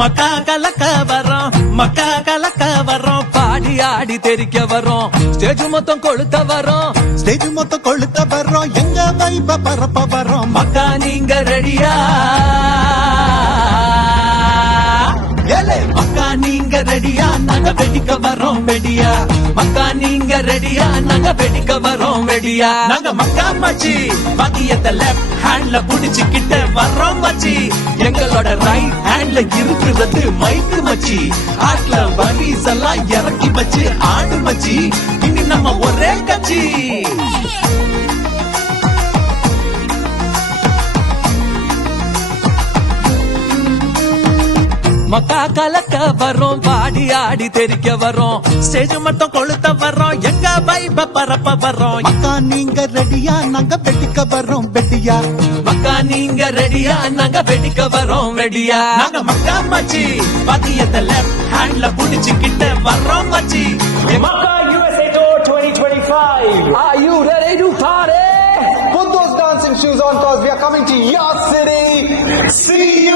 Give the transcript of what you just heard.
மக்கா கலக்க வரோம், மக்கா கலக்க வரோம், பாடி ஆடி தெரிக்க வரோம், ஸ்டேஜ் மொத்தம் கொளுத்த வரோம், ஸ்டேஜ் மொத்தம் கொளுத்த வர்றோம், எங்க வைப பரப்ப வர்றோம். மக்கா நீங்க ரெடியா? ஏலே மக்கா நீங்க ரெடியா? நாங்க வெடிக்க வரோம் வெடியா. மக்கா நீங்க ரெடியா? நாங்க வெடிக்க வரோம் வெடியா. நாங்க மக்கா மச்சி பாத்தியத்தை லெஃப்ட் ஹேண்ட்ல புடிச்சுக்கிட்டு வர்றோம் மச்சி. எங்களோட ரைட் ஹேண்ட்ல இருக்கிறது மைக்கு மச்சி. ஆட்ல வரிஸ் எல்லாம் இறக்கி வச்சு ஆடு மச்சி. இனி நம்ம ஒரே கட்சி. மக்கா கலக்க வரோம், பாடி ஆடி தெரிக்க வரோம், ஸ்டேஜ் மட்டும் கொளுத்த வரோம், எங்க வைப பரப்ப வரோம். மக்கா நீங்க ரெடியா? நாங்க வெடிக்க வர்றோம் வெடியா. மக்கா நீங்க ரெடியா? நாங்க வெடிக்க வரோம் வெடியா. நாங்க மக்கா மச்சி பாத்தியத்தை லெஃப்ட் ஹேண்ட்ல புடிச்சுக்கிட்டு வர்றோம் மச்சி. Makkah USA Tour 2025. Are you ready to party? Put those dancing shoes on, cause we are coming to your city. See you.